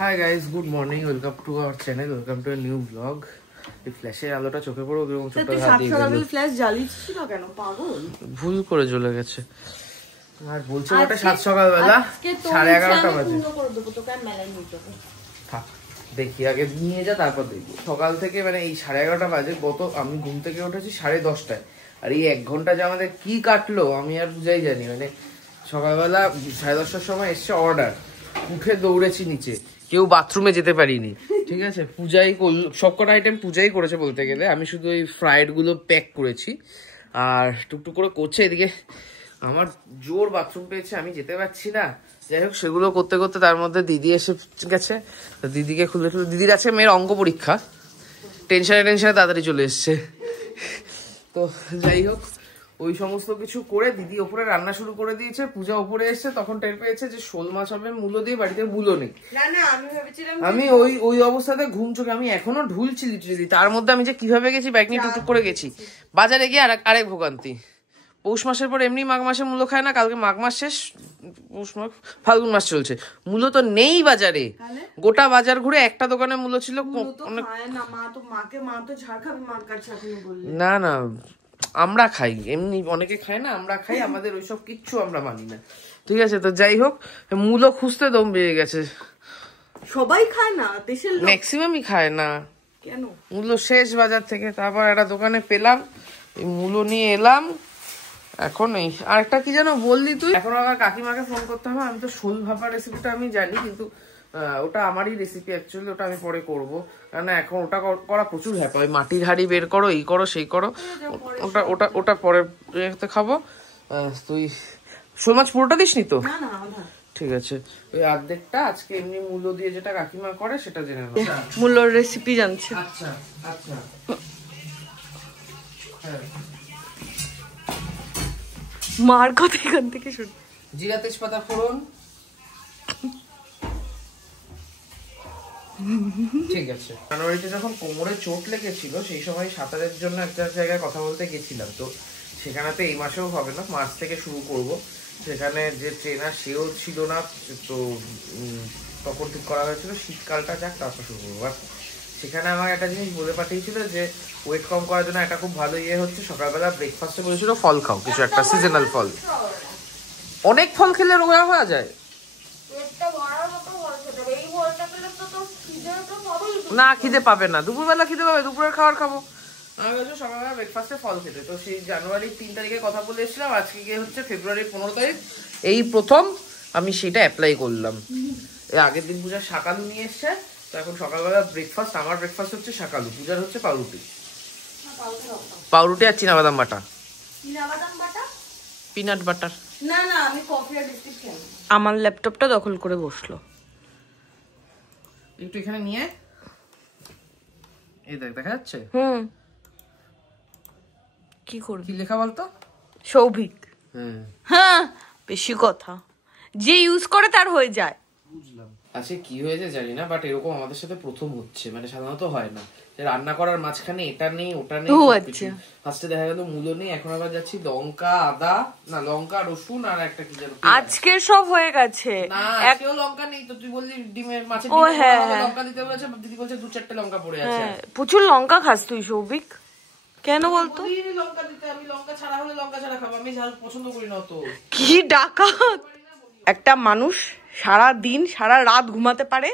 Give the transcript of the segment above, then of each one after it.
Hi guys, good morning, welcome to our channel, welcome to a new blog. এই ফ্ল্যাশের আলোটা চোখে পড়ে এবং ছোট্ট হাত দিয়ে গেল। ফ্ল্যাশ জ্বালিয়েছিস না কেন পাগল? ভুল করে জ্বলে গেছে। আর বলছে ওটা 7 সকালবেলা 11:30 বাজে। থাক দেখি, আগে নিয়ে যা তারপর দেখি। সকাল থেকে মানে এই 11:30 বাজে, গত আমি ঘুম থেকে উঠেছি 10:30টায়। আর এই 1 ঘন্টা যে আমাদের কি কাটলো আমি আর বুঝাই জানি। মানে সকালবেলা 10:30টার সময় এসছে অর্ডার, উঠে দৌড়েছি নিচে, কেউ বাথরুমে যেতে পারিনি। ঠিক আছে, পূজাই সবকটা আইটেম পূজাই করেছে বলতে গেলে। আমি শুধু ওই ফ্রাইড গুলো প্যাক করেছি আর টুকটুক করে করছে। এদিকে আমার জোর বাথরুম পেয়েছে, আমি যেতে পারছি না। যাই হোক, সেগুলো করতে করতে তার মধ্যে দিদি এসে গেছে। দিদিকে খুলে দিদির আছে মেয়ের অঙ্ক পরীক্ষা, টেনশনে তাড়াতাড়ি চলে এসছে। তো যাই হোক, ওই সমস্ত কিছু করে দিদি ওপরে রান্না শুরু করে দিয়েছে। পূজা ওপরে এসছে, তখন টের পেয়েছে যে শোল মাছ হবে মূলো দিয়ে, বাড়িতে মূলো নেই। আমি ওই অবস্থাতে ঘুম চোখে আমি এখনো ঢুলছি লিটারেলি। তার মধ্যে আমি যে কিভাবে গেছি, বাইক নিয়ে টুকটুক করে গেছি বাজারে গিয়ে। আরেক ভোগান্তি, পৌষ মাসের পর এমনি মাঘ মাসে মূলো খায় না, কালকে মাঘ মাস শেষ, পৌষ মাঘ ফাল্গুন মাস চলছে, মূলো তো নেই বাজারে। গোটা বাজার ঘুরে একটা দোকানে মূলো ছিল। না না, আমরা খাই, এমনি অনেকে খায় না, আমরা খাই, আমাদের ওইসব কিচ্ছু আমরা মানি না। ঠিক আছে, তো যাই হোক, মূলো খুঁজতে দম বেরিয়ে গেছে। সবাই খায় না, দেশের ম্যাক্সিমামই খায় না। কেন? মূলো শেষ বাজার থেকে। তারপর একটা দোকানে পেলাম, এই মূলো নিয়ে এলাম। এখন এই আরেকটা কি যেন বললি তুই, এখন আবার কাকিমাকে ফোন করতে হবে। আমি তো শোল ভাপা রেসিপিটা আমি জানি, কিন্তু ওটা আমারই রেসিপি অ্যাকচুয়ালি, ওটা আমি পরে করবো। কারণ এখন ওটা করা প্রচুর হ্যাপা, ওই মাটির হাঁড়ি বের করো, এই করো সেই করো, ওটা ওটা ওটা পরে খাবো। তুই শোল মাছ পুরোটা দিসনি তো? ঠিক আছে, ওই অর্ধেকটা আজকে এমনি মূলো দিয়ে যেটা কাকিমা করে সেটা জেনে নেব। মূলোর রেসিপি জানছে। আচ্ছা আচ্ছা, হ্যাঁ, মার কথা এখান থেকে শুন। জিরা তেজপাতা ফোড়ন, ঠিক আছে। জানুয়ারিতে যখন কোমরে চোট লেগেছিল, সেই সময় সাঁতারের জন্য একটা জায়গায় কথা বলতে গেছিলাম। তো সেখানেতে এই মাসেও হবে না, মার্চ থেকে শুরু করব। সেখানে যে ট্রেনার সেও ছিল না, তো তখন ঠিক করা হয়েছিল শীতকালটা যাক তারপর শুরু করবো। বাট সেখানে আমার একটা জিনিস বলে পাঠিয়েছিল যে ওয়েট কম করার জন্য একটা খুব ভালো ইয়ে হচ্ছে, সকালবেলা ব্রেকফাস্টে বলেছিল ফল খাও, কিছু একটা সিজনাল ফল। অনেক ফল খেলে রোগা হওয়া যায় না? খিদে পাবে না, দুপুরবেলা খিদে পাবে, দুপুরের খাবার খাবো। আমি বলছি সকালবেলা ব্রেকফাস্টে ফল খেতে। তো সেই জানুয়ারির 3 তারিখে কথা বলে এসেছিলাম, আজকে গিয়ে হচ্ছে ফেব্রুয়ারির 15 তারিখ, এই প্রথম আমি সেটা অ্যাপ্লাই করলাম। এই আগের দিন পূজার শাকালু নিয়ে এসছে, তো এখন সকালবেলা ব্রেকফাস্ট, আমার ব্রেকফাস্ট হচ্ছে শাকালু, পূজার হচ্ছে পাউরুটি। পাউরুটি আর চীনাবাদাম বাটা, পিনাট বাটার। না না, আমি কফি আর বিস্কিট খাই। আমার ল্যাপটপটা দখল করে বসলো। একটু এখানে নিয়ে, এই দেখ, দেখা যাচ্ছে? কি করবি? কি লেখা বলতো? সৌভিক। হ্যাঁ, বেশি কথা, যে ইউজ করে তার হয়ে যায়। বুঝলাম। আচ্ছা, কি হয়েছে জানি না, বাট এরকম আমাদের সাথে প্রথম হচ্ছে, মানে সাধারণত হয় না। রান্না করার মাঝখানে এটা নেই ওটা নেই। ফার্স্টে দেখা গেল মূলো নেই, এখন আবার যাচ্ছি লঙ্কা, আদা, না লঙ্কা, রসুন আর একটা কি যেন। আজকে সব হয়ে গেছে। না, আজকেও লঙ্কা নেই তো। তুই বললি ডিমের মাছের লঙ্কা দিতে বলেছে, দিদি বলছে 2-4টে লঙ্কা পড়ে আছে। প্রচুর লঙ্কা খাস তুই সৌভিক, কেন বলতো? লঙ্কা দিতে, আমি লঙ্কা ছাড়া হলে লঙ্কা ছাড়া খাবো, আমি ঝাল পছন্দ করি না তো। কি ডাকাত একটা মানুষ, সারা দিন সারা রাত ঘুমাতে পারে।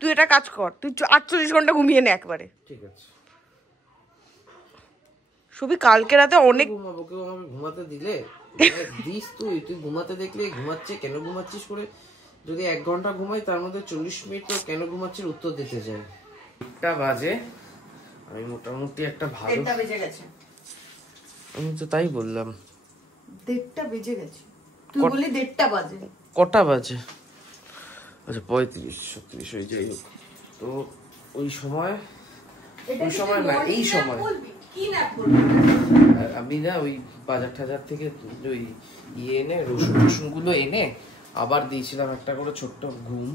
তুই এটা কাজ কর, তুই 48 ঘন্টা ঘুমিয়ে নে একবারে। ঠিক আছে সবই, কালকে রাতে অনেক ঘুমাবো। কেউ আমাকে ঘুমাতে দিলে দিস, তুই ঘুমাতে দেখলে ঘুমাচ্ছে, কেন ঘুমাচ্ছিস করে। যদি 1 ঘন্টা ঘুমাই, তার মধ্যে 40 মিনিট তো কেন ঘুমাচ্ছিস উত্তর দিতে যায়। 1টা বাজে, আমি মোটামুটি একটা ভালো। 1টা বেজে গেছে। আমি তো তাই বললাম, 1টা বেজে গেছে। তুই বলি 1:30 বাজে। কটা বাজে? আচ্ছা 35-36 হয়ে যাই হোক। তো ওই সময় না, এই সময় আমি না ওই বাজার টাজার থেকে ওই ইয়ে এনে, রসুন গুলো এনে আবার দিয়েছিলাম একটা করে ছোট্ট ঘুম।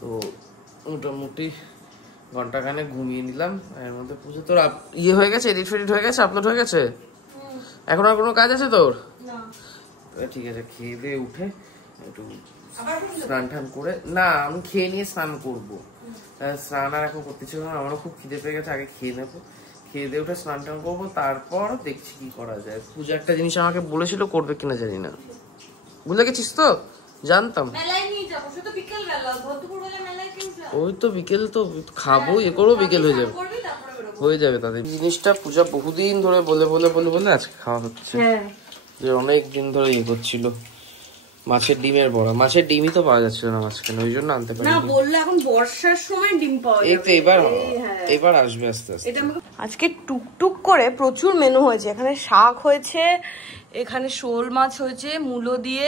তো মোটামুটি ঘন্টাখানে ঘুমিয়ে নিলাম। এর মধ্যে পুজো তোর ইয়ে হয়ে গেছে, এডিট ফেডিট হয়ে গেছে, আপলোড হয়ে গেছে। এখন আর কোনো কাজ আছে তোর? ঠিক আছে, খেয়ে দিয়ে উঠে একটু স্নান টান করে, না আমি খেয়ে নিয়ে স্নান করবো। স্নান আর এখন করতে ছিল না, আমারও খুব খিদে পেয়ে গেছে, আগে খেয়ে নেবো, খেয়ে দিয়ে উঠে স্নান টান করবো, তারপর দেখছি কি করা যায়। পূজা একটা জিনিস আমাকে বলেছিল, করবে কিনা জানি না। বুঝলে গেছিস তো? জানতাম ওই তো বিকেল তো খাবো, এ করবো, বিকেল হয়ে যাবে তাদের জিনিসটা। পূজা বহুদিন ধরে বলে বলে বলে বলে আজকে খাওয়া হচ্ছে, যে অনেক দিন ধরে ইয়ে করছিল। মাছের ডিমের বড়া, মাছের ডিমই তো পাওয়া যাচ্ছিল না মাঝখানে, ওই জন্য আনতে পারি না। বললে এখন বর্ষার সময় ডিম পাওয়া যাবে, এই তো এবার আসবে আস্তে আস্তে। আজকে টুকটুক করে প্রচুর মেনু হয়েছে। এখানে শাক হয়েছে, এখানে শোল মাছ হয়েছে মূলো দিয়ে,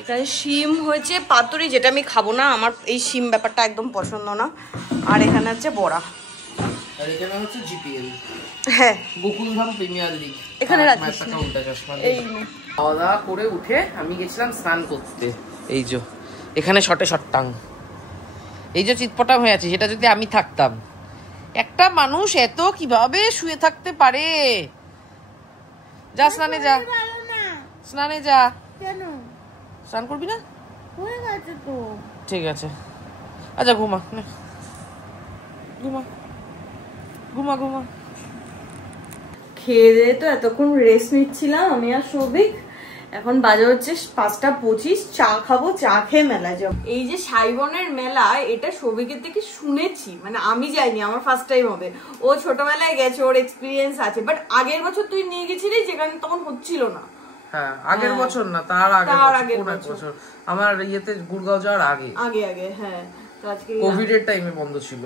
এখানে শিম হয়েছে পাতুরি, যেটা আমি খাবো না, আমার এই শিম ব্যাপারটা একদম পছন্দ না। আর এখানে হচ্ছে বড়া, আর এখানে হচ্ছে জিপিএল, হ্যাঁ গোকুলধাম প্রিমিয়ার লিগ। এখানে রাখিস এই খাওয়া দাওয়া করে উঠে আমি গেছিলাম স্নান করতে। এই যে এখানে শটে শটটাং, এই যে চিৎপটাং হয়ে আছে, সেটা যদি আমি থাকতাম। একটা মানুষ এত কিভাবে শুয়ে থাকতে পারে? যা স্নানে যা, স্নানে যা। কেন? স্নান করবি না? হয়ে গেছে তো। ঠিক আছে, আচ্ছা ঘুমা, ঘুমা ঘুমা ঘুমা। খেয়ে দিয়ে তো এতক্ষণ রেস্ট নিচ্ছিলাম আমি আর সৌভিক। এখন বাজে হচ্ছে 5:25, চা খাবো, চা খেয়ে মেলা যাবো। এই যে সাইবনের মেলা, এটা সৌভিকের থেকে শুনেছি, মানে আমি যাইনি, আমার ফার্স্ট টাইম হবে। ও ছোটবেলায় গেছে, ওর এক্সপিরিয়েন্স আছে, বাট আগের বছর তুই নিয়ে গেছিলি যেখানে তখন হচ্ছিল না। হ্যাঁ আগের বছর না, তার আগের বছর আমার ইয়েতে গুড়গাঁও যাওয়ার আগে আগে হ্যাঁ। কোভিড এর টাইমে বন্ধ ছিল।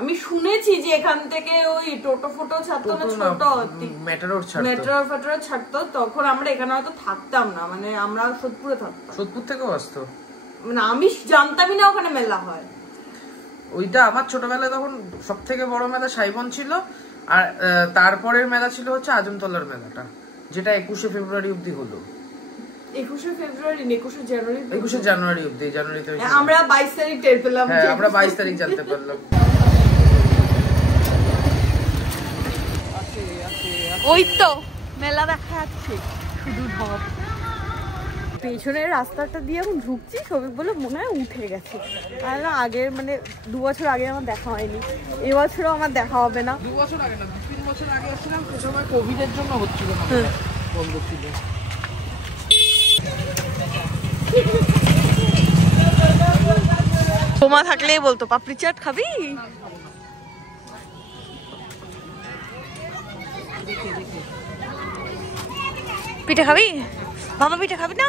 আমি শুনেছি যে এখান থেকে ওই টোটো ফটো ছাড়তো না, ছোট মেট্রো ছাড়তো, তখন আমরা এখানে হয়তো থাকতাম না, মানে আমরা সোদপুরে থাকতাম। সোদপুর থেকেও আসতো, মানে আমি জানতামই না ওখানে মেলা হয়। ওইটা আমার ছোটবেলায় তখন সব থেকে বড় মেলা সাইবন ছিল, আর তারপরের মেলা ছিল হচ্ছে আজমতলার মেলাটা, যেটা 21শে ফেব্রুয়ারি অব্দি হলো। 21শে ফেব্রুয়ারি, 21শে জানুয়ারি অব্দি, জানুয়ারিতে আমরা 22 তারিখ টের পেলাম। হ্যাঁ আমরা 22 তারিখ জানতে পারলাম। ওই তো মেলা দেখা যাচ্ছে শুধু ঢপ। পেছনের রাস্তাটা দিয়ে এখন ঢুকছি, সবিক বলে মনে হয় উঠে গেছে। আর না, আগের মানে 2 বছর আগে আমার দেখা হয়নি, এবছরও আমার দেখা হবে না। 2 বছর আগে না, 2-3 বছর আগে আসছিলাম, সে সময় কোভিড এর জন্য হচ্ছিল না, বন্ধ ছিল। তোমা থাকলেই বলতো পাপড়ি চাট খাবি? পিঠে খাবি? বাবা পিঠে খাবি না?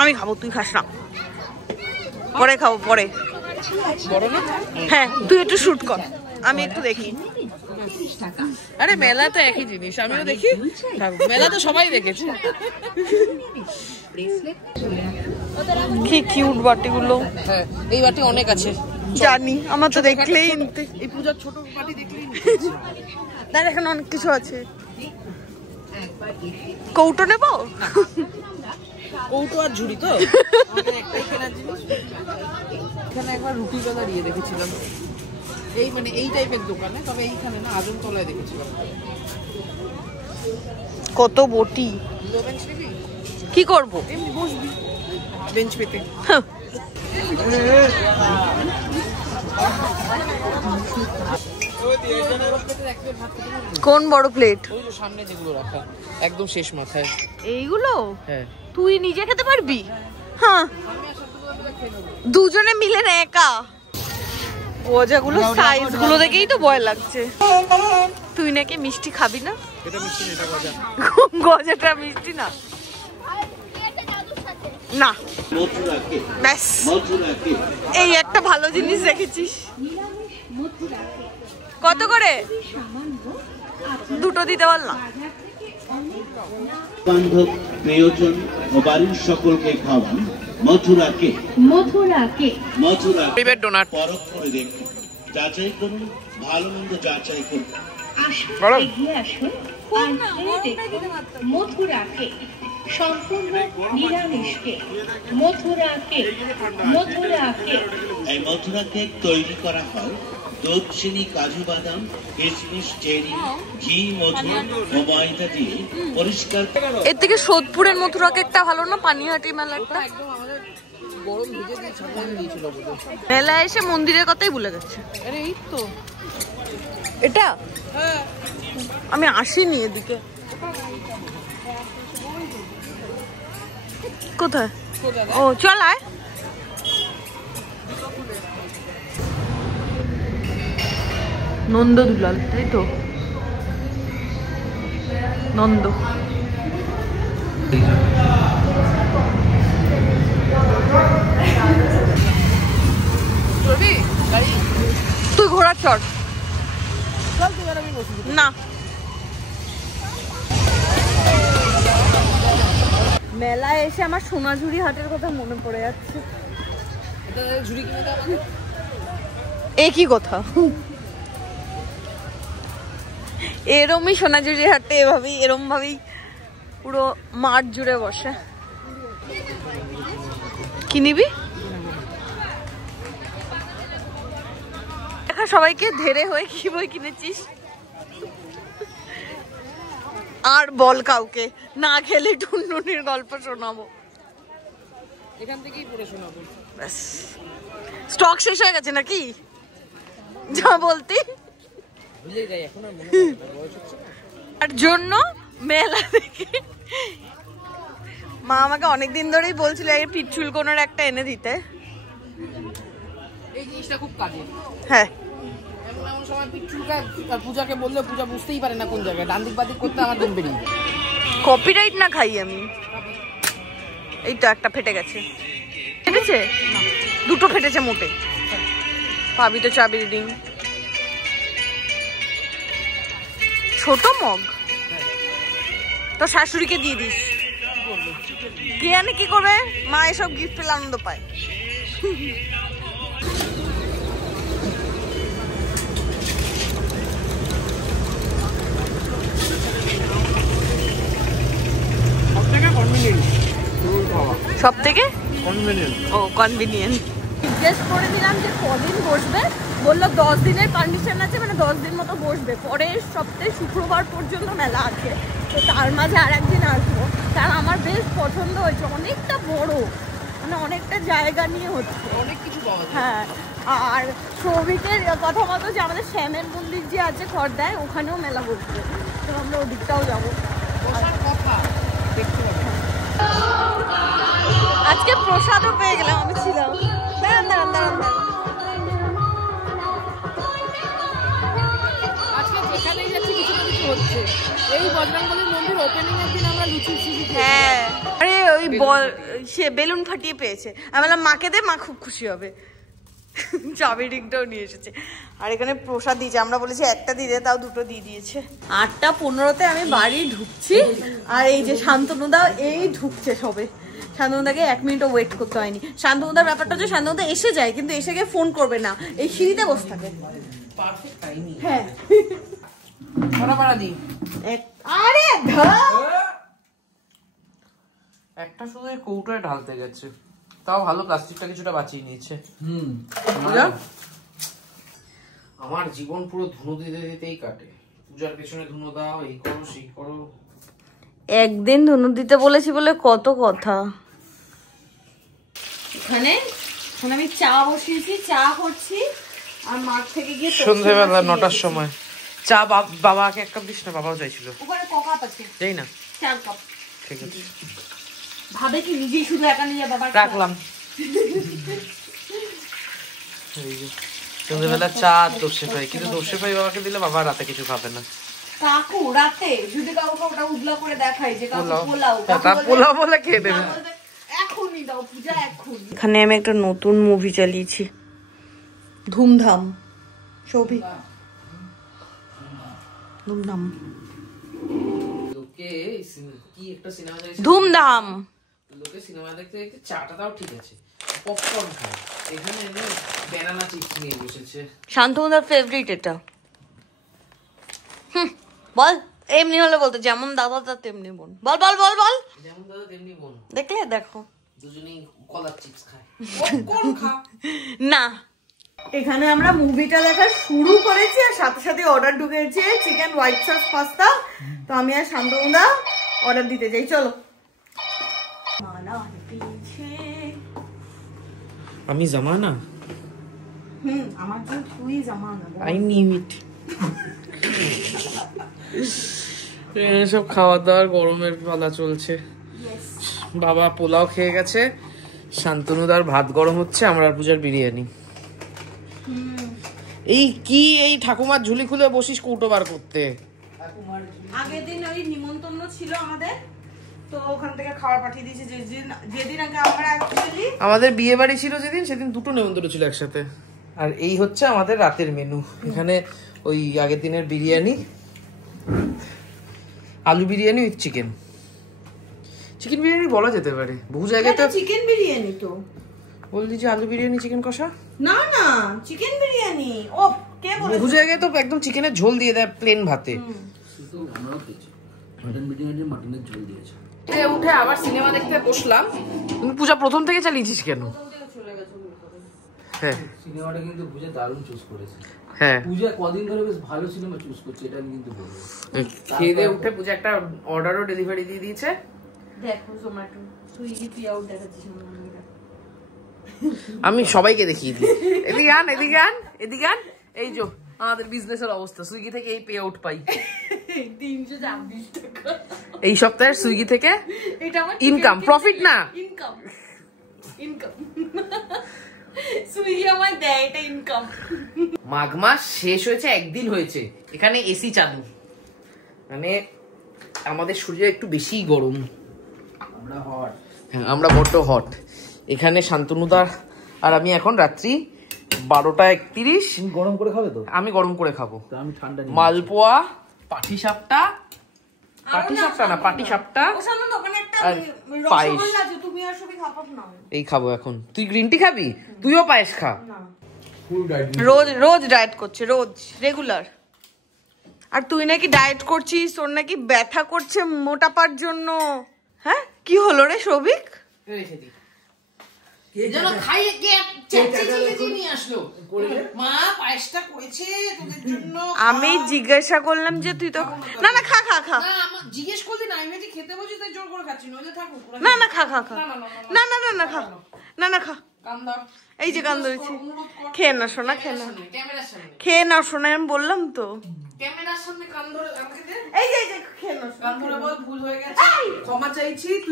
আমি খাবো, তুই খাস না। পরে খাবো, পরে। হ্যাঁ তুই একটু শুট কর, আমি একটু দেখি। আরে মেলা তো একই জিনিস, আমিও দেখি, মেলা তো সবাই দেখেছে। কি কিউট বাটিগুলো। হ্যাঁ এই বাটি অনেক আছে, জানি, আমার তো দেখলেই এই পূজার ছোট বাটি দেখলেই তার এখানে অনেক কিছু আছে। কৌটো নেব? কৌটো আর ঝুড়ি তো একটাই কেনার জিনিস। এখানে একবার রুটি বেলা দিয়ে দেখেছিলাম, এই মানে এই টাইপের দোকানে, তবে এইখানে না, আজমতলায় দেখেছিলাম। কত বটি, কি করবো? এমনি বসবি বেঞ্চ পেতে। কোন বড় প্লেট? ওই যে সামনে যেগুলো রাখা, একদম শেষ মাথায় এইগুলো। হ্যাঁ তুই নিজে খেতে পারবি? হ্যাঁ দুজনে মিলে না, একা। গজাগুলো সাইজ গুলো দেখেই তো ভয় লাগছে। তুই নাকি মিষ্টি খাবি না? এটা মিষ্টি না, এটা গজা। গজাটা মিষ্টি না, না ব্যাস। এই একটা ভালো জিনিস দেখেছিস, কত করে? দুটো দিতে পারলাম। বান্ধব প্রিয়জন ও বাড়ির সকলকে খাওয়ান Mathura cake. Mathura private doughnut. পরখ করে দেখুন, যাচাই করুন, ভালো মন্দ যাচাই করুন। মথুরা কেক সম্পূর্ণ নিরামিষ কেক। মথুরা কেক। এই মথুরা কেক তৈরি করা হয় দুধ, চিনি, কাজু বাদাম, কিশমিশ, চেরি, ঘি, মধু ও ময়দা দিয়ে পরিষ্কার। এর থেকে সোদপুরের মথুরা কেকটা ভালো না পানিহাটি মেলাটা? গরম ভিজে দিয়ে ছাড়াই দিয়েছিল বলে। মেলা এসে মন্দিরের কথাই ভুলে গেছে। আরে এই তো এটা হ্যাঁ, আমি আসিনি এদিকে। কোথায়? ও চল আয়। নন্দ দুলাল, তাই তো? নন্দ তুই ঘোড়ার চড় না। মেলায় এসে আমার সোনাঝুরি হাটের কথা মনে পড়ে যাচ্ছে। একই কথা, এরমই সোনাঝুরি হাটে এভাবেই এরম ভাবেই পুরো মাঠ জুড়ে বসে। কি নিবি? দেখা সবাইকে ধেরে হয়ে কি বই কিনেছিস আর বল কাউকে না খেলে টুনটুনির গল্প শোনাবো। এখান থেকেই পড়ে শোনাবো। ব্যাস, স্টক শেষ হয়ে গেছে নাকি যা বলতি? ভুলে যাই এখন আর মনে পড়ে না, বয়স হচ্ছে না। তার জন্য মেলা থেকে মা আমাকে অনেকদিন ধরেই বলছিল এই পিচ্ছুল কোনোর একটা এনে দিতে। এই জিনিসটা খুব কাজে। হ্যাঁ, এমন এমন সময় পিচ্ছুলকায় আর পূজাকে বললে পূজা বুঝতেই পারে না কোন জায়গায়, ডান দিক বাদিক করতে আমার দিন বেরিয়ে। কপিরাইট না খাই আমি। এই তো একটা ফেটে গেছে। ফেটেছে? দুটো ফেটেছে মোটে। পাবি তো চাবি রিডিং। ছোট মগ তো শাশুড়িকে দিয়ে দিস। কি জানে কি করবে, মা এসব গিফট পেলে আনন্দ পায়। সব থেকে ও কনভিনিয়েন্ট। জিজ্ঞেস করে দিলাম যে কদিন বসবে, বললো 10 দিনের পারমিশন আছে, মানে 10 দিন মতো বসবে। পরের সপ্তাহে শুক্রবার পর্যন্ত মেলা আছে, তো তার মাঝে আর একদিন আসবো। তার আমার বেশ পছন্দ হয়েছে, অনেকটা বড়, মানে অনেকটা জায়গা নিয়ে হচ্ছে, অনেক কিছু পাওয়া যায়। হ্যাঁ। আর সৌভিকের কথা মতো যে আমাদের শ্যামের মন্দির যে আছে খড়দায়, ওখানেও মেলা বসবে, তো আমরা ওদিকটাও যাবো। বসার কথা দেখতে পাবো। আজকে প্রসাদও পেয়ে গেলাম, আমি ছিলাম। দাঁড়ান দাঁড়ান দাঁড়ান দাঁড়ান, আজকে যেখানেই যাচ্ছি কিছু না কিছু হচ্ছে। এই বজরংবলীর মন্দির ওপেনিং এর দিন আমরা লুচি সুজি খেয়েছি। হ্যাঁ, আরে ওই বল সে বেলুন ফাটিয়ে পেয়েছে, আমি বললাম মাকে দে, মা খুব খুশি হবে। চাবি রিংটাও নিয়ে এসেছে। আর এখানে প্রসাদ দিয়েছে, আমরা বলেছি একটা দিয়ে দে, তাও দুটো দিয়ে দিয়েছে। 8:15 আমি বাড়ি ঢুকছি, আর এই যে শান্তনুদা এই ঢুকছে সবে। শান্তনুদাকে 1 মিনিটও ওয়েট করতে হয়নি। শান্তনুদার ব্যাপারটা হচ্ছে শান্তনুদা এসে যায়, কিন্তু এসে গিয়ে ফোন করবে না, এই সিঁড়িতে বসে থাকে। Perfect timing. হ্যাঁ, ছড়াপাড়া দি। আরে ধর, একটা শুধু এই কৌটোয় ঢালতে গেছে, তাও ভালো প্লাস্টিকটা কিছুটা বাঁচিয়ে নিয়েছে। আমার জীবন পুরো ধুনো দিতে দিতেই কাটে। পূজার পেছনে ধুনো দাও, এই করো সেই করো। একদিন ধনু দিতে বলেছি বলে কত কথা। এখানে আমি চা বসিয়েছি, চা করছি, আর মাঠ থেকে গিয়ে সন্ধ্যাবেলা 9টার সময় চা। বাবাকে 1 কাপ দিস না, বাবাও চাইছিল। ওখানে ককাপ আছে, যাই না, 4 কাপ। ঠিক আছে, ভাবে কি নিজেই শুধু একা নিয়ে বাবা রাখলাম। সন্ধ্যাবেলা চা দোষে পাই, কিন্তু দোষে পাই বাবাকে দিলে বাবা রাতে কিছু খাবে না। কাকু রাতে যদি কাউকে ওটা উবলা করে দেখাই যে কাকু পোলাও, পোলাও বলে খেয়ে দেবে। এখনই দাও পূজা, এখনই। এখানে আমি একটা নতুন মুভি চালিয়েছি, ধুমধাম। সৌভিক, ধুমধাম লোকে কি একটা সিনেমা দেখছে, ধুমধাম। লোকে সিনেমা দেখতে দেখতে চাটা তাও ঠিক আছে, পপকর্ন খায়, এখানে এনে ব্যানানা চিপস নিয়ে বসেছে। শান্তনুদার ফেভারিট এটা। বল, এমনি হলে বলতো যেমন দাদা তা তেমনি বোন। বল বল বল বল, যেমন দাদা তেমনি বোন। দেখলে দেখো, দুজনেই কলার চিপস খায়, পপকর্ন খা না। এখানে আমরা মুভিটা দেখা শুরু করেছি, আর সাথে সাথে অর্ডার ঢুকেছে চিকেন হোয়াইট সস পাস্তা। তো আমি আর শান্তনুদা অর্ডার দিতে যাই, চলো। আমি জামানা, আমার জন্য তুই জামানা। I knew it. সব খাওয়া দাওয়ার গরমের পালা চলছে। বাবা পোলাও খেয়ে গেছে, শান্তনুদার ভাত গরম হচ্ছে, আমরা পূজার বিরিয়ানি। এই কি এই ঠাকুমার ঝুলি খুলে বসিস কৌটো বার করতে? আগের দিন ওই নিমন্ত্রণ ছিল আমাদের, তো ওখান থেকে খাবার পাঠিয়ে দিয়েছে। যেদিন আগে আমরা অ্যাকচুয়ালি আমাদের বিয়ে বাড়ি ছিল যেদিন, সেদিন দুটো নেমন্তন্ন ছিল একসাথে। আর এই হচ্ছে আমাদের রাতের মেনু। এখানে ওই আগের দিনের বিরিয়ানি, আলু biryani with chicken. Chicken biryani বলা যেতে পারে, বহু জায়গায় তো চিকেন বিরিয়ানি। তো বললি যে আলু বিরিয়ানি চিকেন কষা, না না চিকেন বিরিয়ানি। ও কে বলে? বহু জায়গায় তো একদম চিকেনের ঝোল দিয়ে দেয় প্লেন ভাতে। মাটন বিরিয়ানি মাটনের ঝোল দিয়েছে। উঠে আবার সিনেমা দেখতে বসলাম। তুমি পূজা প্রথম থেকে চালিয়েছিস কেন? হ্যাঁ সিনেমাটা কিন্তু পূজা দারুণ চুজ করেছে। হ্যাঁ পূজা কদিন ধরে বেশ ভালো সিনেমা চুজ করছে, এটা আমি কিন্তু বলবো। খেয়ে দিয়ে উঠে পূজা একটা অর্ডারও ডেলিভারি দিয়ে দিয়েছে। দেখো জোম্যাটো সুইগি পে আউট দেখাচ্ছিস আমাকে। আমি সবাইকে দেখিয়ে দিই। এদিকে আন, এদিকে আন, এদিকে আন। এই যে আমাদের বিজনেসের অবস্থা, সুইগি থেকে এই পে আউট পাই 326 টাকা এই সপ্তাহে সুইগি থেকে। এটা আমার ইনকাম, প্রফিট না, ইনকাম। ইনকাম সুইগি আমায় দেয়, এটা ইনকাম। মাঘ মাস শেষ হয়েছে, একদিন হয়েছে এখানে এসি চালু, মানে আমাদের শরীরে একটু বেশি গরম। আমরা হট। হ্যাঁ আমরা বড্ড হট। এখানে শান্তনুদা আর আমি এখন রাত্রি 12:31। তুমি গরম করে খাবে তো? আমি গরম করে খাবো। তো আমি ঠান্ডা নিয়ে মালপোয়া, পাটিসাপটা, পাটিসাপটা না পাটিসাপটা ও সামনে দোকানে একটা আর পায়েস। রসগোল্লা আছে, তুমি আর সবই খাপাস না। এই খাবো এখন। তুই গ্রিন টি খাবি? তুইও পায়েস খা। ফুল ডায়েট। রোজ রোজ ডায়েট করছে, রোজ রেগুলার। আর তুই নাকি ডায়েট করছিস, তোর নাকি ব্যথা করছে মোটাপার জন্য। হ্যাঁ কি হলো রে সৌভিক? আমি জিজ্ঞাসা করলাম যে তুই তো না না খা খা খা জিজ্ঞেস করলি না, আমি খেতে বসে তাই জোর করে খাচ্ছি, নইলে থাকুক। না না খা খা খা না না না না খা না না খা। এই যে কান ধরেছি, খেয়ে না শোনা, খেয়ে না, খেয়ে না শোনা, আমি বললাম তো। ক্যামেরার সামনে কান ধরে আমাকে দে। এই যে খেয়ে না কান ধরে বল ভুল হয়ে গেছে, ক্ষমা চাইছি। তুই